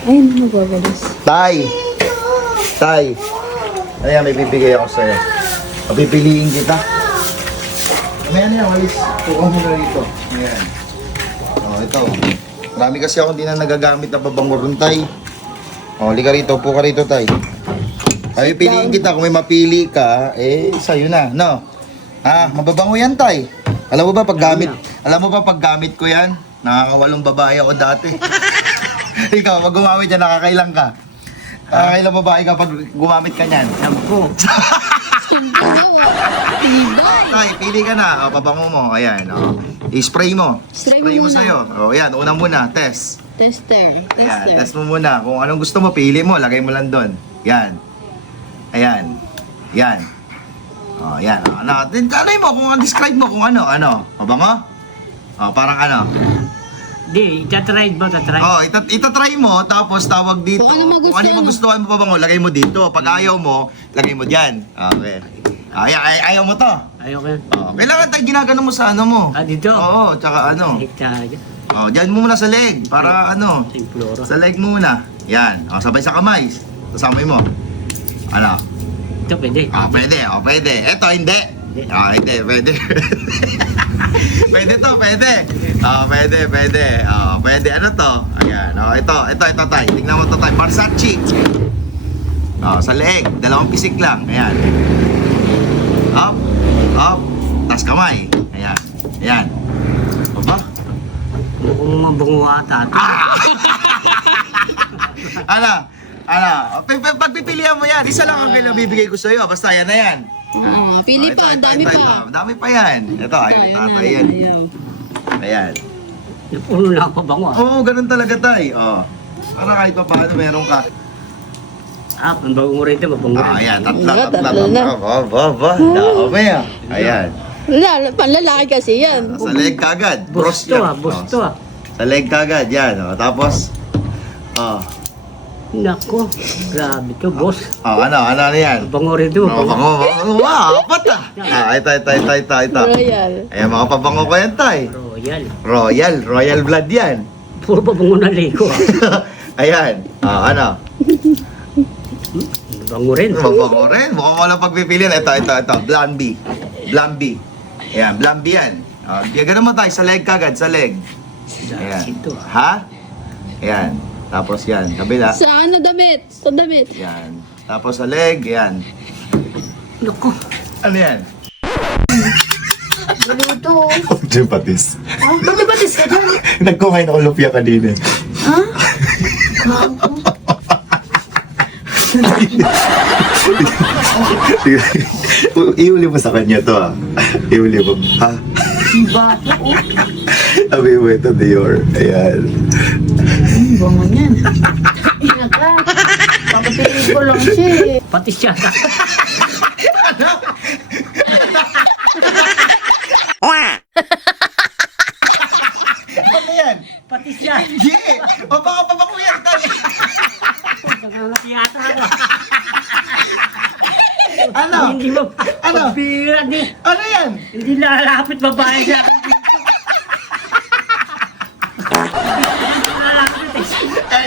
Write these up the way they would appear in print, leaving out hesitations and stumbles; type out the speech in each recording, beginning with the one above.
Ay, nagwawalis. Tay! Tay! Ayan, may bibigay ako sa'yo. Pipiliin kita. May ano yan, walis. Tukaw mo na rito. Ayan. Ito. Marami kasi ako hindi na nagagamit na pabango ron, Tay. Lika rito. Upo ka rito, Tay. Ay, piliin kita. Kung may mapili ka, sa'yo na. No? Mababango yan, Tay. Alam mo ba pag gamit ko yan? Nakakawalong babae ako dati. Ikaw, pag gumamit yan, nakakailang ka. Nakakailang babae ka pag gumamit ka niyan. 10. Tay, pili ka na. Pabango mo. Ayan. I-spray mo. Spray Spray mo mo muna. sa'yo. Ayan, una muna. Test. Tester. Ayan, test mo muna. Kung anong gusto mo, pili mo. Lagay mo lang doon. Yan. Ayan. Yan. Yan. Ano mo? Kung describe mo kung ano. Pabango? Parang ano? Di, itatry mo, tatry. Itatry mo, tapos tawag dito. Kung ano magustuhan Kung ano yung magustuhan mo pabango, lagay mo dito. Pag ayaw mo, lagay mo dyan. Okay. Ayaw mo to. Ayoko. Kailangan tayo ginagano mo sa ano mo. Dito? Oo, tsaka ano. Dyan mo muna sa leg. Para ano. Simploro. Sa leg muna. Yan. Sabay sa kamay. Kasama mo. Ano? Ito, pwede. Pwede. Pwede. Eto, hindi. Hindi. Pwede. Pwede to, pwede. Pwede. Pwede. Ano to? Ayan. Ito, tay. Tingnan mo to, tay. Versace. Sa leeg. 2 pisik lang. Ayan. Up. Tas kamay. Ayan. Aba? Mukhang mabango ata. Pagpipilian mo yan. Isa lang ang bibigay ko sa'yo. Basta yan na yan. Pili pa, dami pa. Dami pa yan. Ito, ayaw ni tatay yan. Ayan. Puno na ako bango. Oo, ganun talaga, tay. Para kahit pa paano meron ka. Ang bango mo rito, mabango rin. Ayan, tatla. Tatlo na. Dami Ayan. Panlalaki kasi yan. Sa leg kagad. Busto yan. busto. Sa leg kagad, yan. Tapos, Nako, grabe to, boss. ano yan? Bango rito, bango. Wow, apat ito. Royal. Ayan, mga pabango ko yan, tay. Royal blood yan. Puro bango na liko. Ayan, ano? Bango rin. Mabango rin. Mukhang walang pagpipilian. Ito. Blambi. Ayan, Blambi yan. Ganun mo tayo, sa leg kagad, sa leg. Ayan. Ito. Ha? Ayan. Tapos yan, kabila. Saan na damit? Sa damit. Yan. Tapos sa leg, yan. Nako. Ano yan? Maluto. Diyan patis. Bakit batis ka dyan? Nagkumain ako lupia kanina. Iuli mo sa kanya to Iuli mo. Ha? Bato, Sabi mo ito, Dior. Ayan. Bango niyan. Ina ka. Papapili ko lang siya. Pati siya. Ano yan? Pati siya. Hindi! Pabango yan, tay! Nangangati ako. Ano? Hindi mo. Ano? Pira di. Ano yan? Hindi lalapit babae sa akin.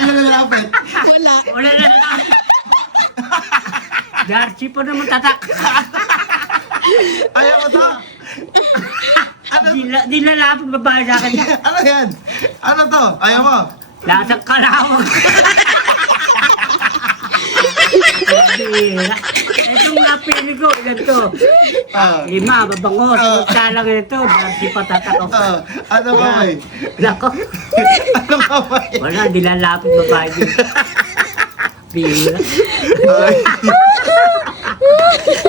Ilan na lapit? Wala. Wala na lalapit. Darcy pa naman tatak. Ayaw mo to? Di lalapit babae sa akin. Ano yan? Ano to? Ayaw mo? Lasang kalawang. Pira. Itong napili ko, ito. 5, babango. Sunta lang ito. Darcy pa tatak ako. Ano kamay? Nako. Ano kamay? Wala, di lalapit babae din. Pira. Ay.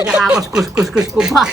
Nakakos-kus-kus ko pa.